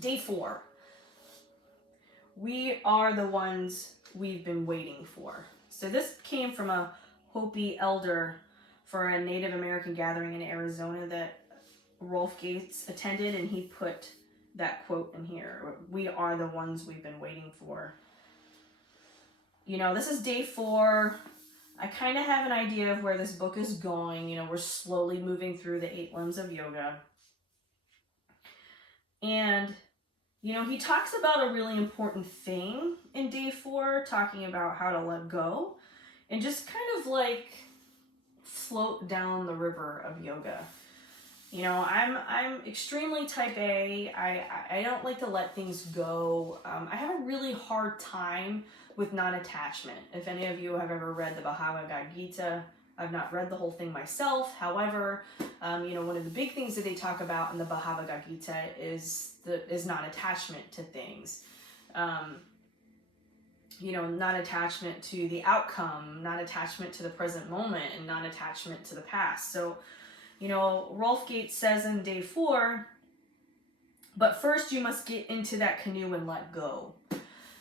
Day 4. We are the ones we've been waiting for. So this came from a Hopi elder for a Native American gathering in Arizona that Rolf Gates attended, and he put that quote in here. We are the ones we've been waiting for. You know, this is day 4. I kind of have an idea of where this book is going. You know, we're slowly moving through the 8 limbs of yoga. And, you know, he talks about a really important thing in day 4, talking about how to let go and just kind of like float down the river of yoga. You know, I'm extremely type A. I don't like to let things go. I have a really hard time with non-attachment. If any of you have ever read the Bhagavad Gita, I've not read the whole thing myself. However, you know, one of the big things that they talk about in the Bhagavad Gita is non-attachment to things. You know, non-attachment to the outcome, non-attachment to the present moment, and non-attachment to the past. So, you know, Rolf Gates says in day 4, but first you must get into that canoe and let go.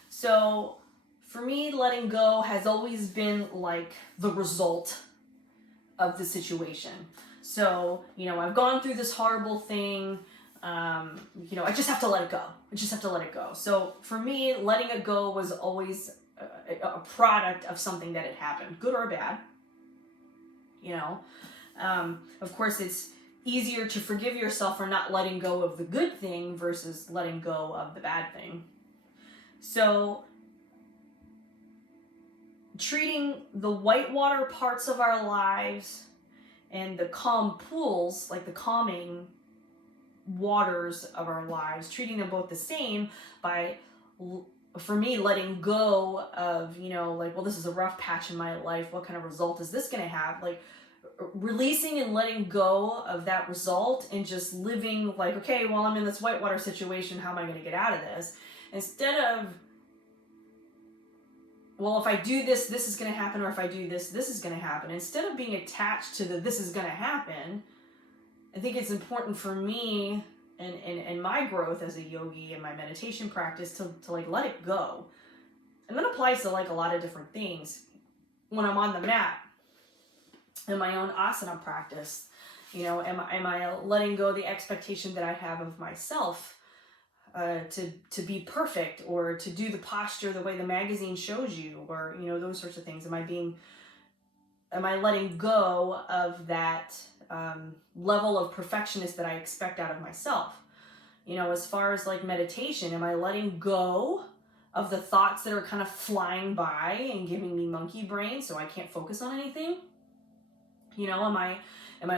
So for me, letting go has always been like the result of the situation. So, you know, I've gone through this horrible thing. You know, I just have to let it go. I just have to let it go. So for me, letting it go was always a product of something that had happened, good or bad. You know, of course, it's easier to forgive yourself for not letting go of the good thing versus letting go of the bad thing. So treating the whitewater parts of our lives and the calm pools, like the calming waters of our lives, treating them both the same by, for me, letting go of, you know, like, well, this is a rough patch in my life. What kind of result is this going to have? Like, releasing and letting go of that result and just living like, okay, well, I'm in this whitewater situation. How am I going to get out of this? Instead of, well, if I do this, this is going to happen, or if I do this, this is going to happen. Instead of being attached to the this is going to happen, I think it's important for me and my growth as a yogi and my meditation practice to like let it go. And that applies to like a lot of different things. When I'm on the mat in my own asana practice, you know, am I letting go the expectation that I have of myself to be perfect, or to do the posture the way the magazine shows you, or, you know, those sorts of things? Am I letting go of that level of perfectionist that I expect out of myself? You know, as far as like meditation, am I letting go of the thoughts that are kind of flying by and giving me monkey brain so I can't focus on anything? You know, am I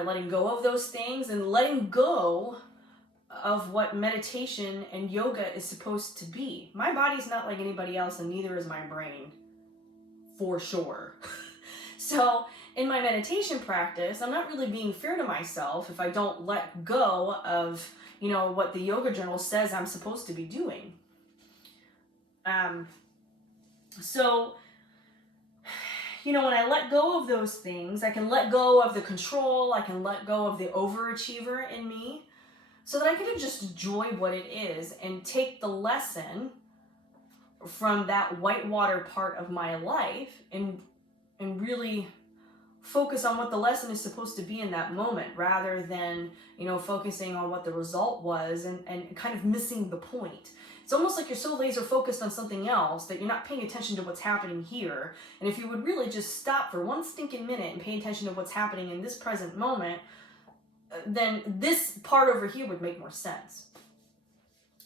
letting go of those things and letting go of what meditation and yoga is supposed to be? My body's not like anybody else, and neither is my brain, for sure. So in my meditation practice, I'm not really being fair to myself if I don't let go of, you know, what the yoga journal says I'm supposed to be doing. So, you know, when I let go of those things, I can let go of the control, I can let go of the overachiever in me, so that I can just enjoy what it is and take the lesson from that whitewater part of my life and really focus on what the lesson is supposed to be in that moment, rather than, you know, focusing on what the result was and kind of missing the point. It's almost like you're so laser focused on something else that you're not paying attention to what's happening here. And if you would really just stop for one stinking minute and pay attention to what's happening in this present moment, then this part over here would make more sense.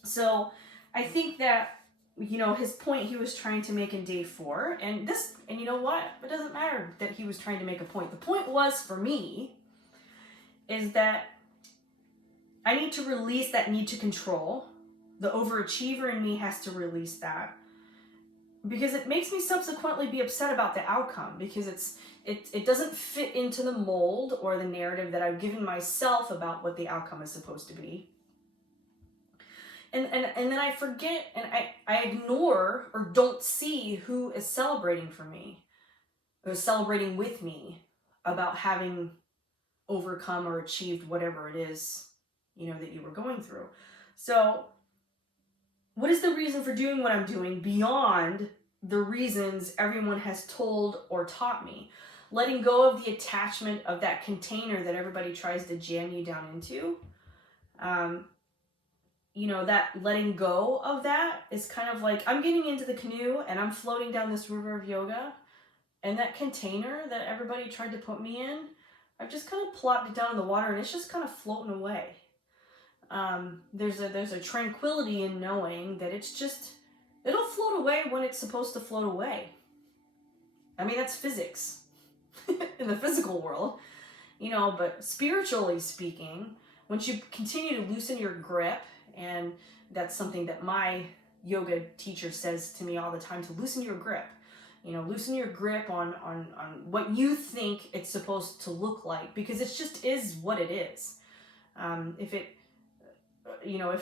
So I think that, you know, his point he was trying to make in day 4, and you know what? It doesn't matter that he was trying to make a point. The point was, for me, is that I need to release that need to control. The overachiever in me has to release that, because it makes me subsequently be upset about the outcome, because it doesn't fit into the mold or the narrative that I've given myself about what the outcome is supposed to be. And then I forget, and I ignore or don't see who is celebrating for me, or celebrating with me about having overcome or achieved whatever it is, you know, that you were going through. So what is the reason for doing what I'm doing beyond the reasons everyone has told or taught me? Letting go of the attachment of that container that everybody tries to jam you down into. That letting go of that is kind of like, I'm getting into the canoe and I'm floating down this river of yoga, and that container that everybody tried to put me in, I've just kind of plopped it down in the water and it's just kind of floating away. There's a tranquility in knowing that it'll float away when it's supposed to float away. I mean, that's physics in the physical world, but spiritually speaking, once you continue to loosen your grip, and that's something that my yoga teacher says to me all the time, to loosen your grip. Loosen your grip on what you think it's supposed to look like, because it just is what it is. If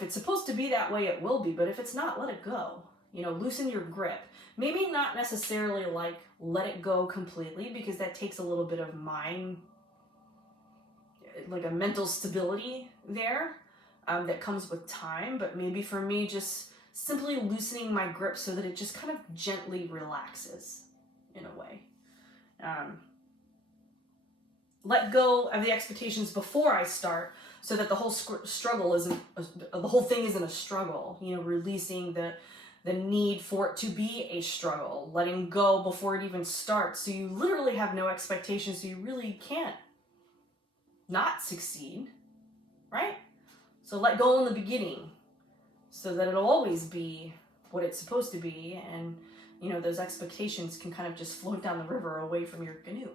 it's supposed to be that way, it will be, but if it's not, let it go. Loosen your grip. Maybe not necessarily like let it go completely, because that takes a little bit of like a mental stability there, that comes with time. But maybe for me, just simply loosening my grip so that it just kind of gently relaxes in a way. Let go of the expectations before I start, so that the whole the whole thing isn't a struggle. Releasing the need for it to be a struggle, letting go before it even starts, so you literally have no expectations, so you really can't not succeed, right? So let go in the beginning, so that it'll always be what it's supposed to be, and those expectations can kind of just float down the river away from your canoe.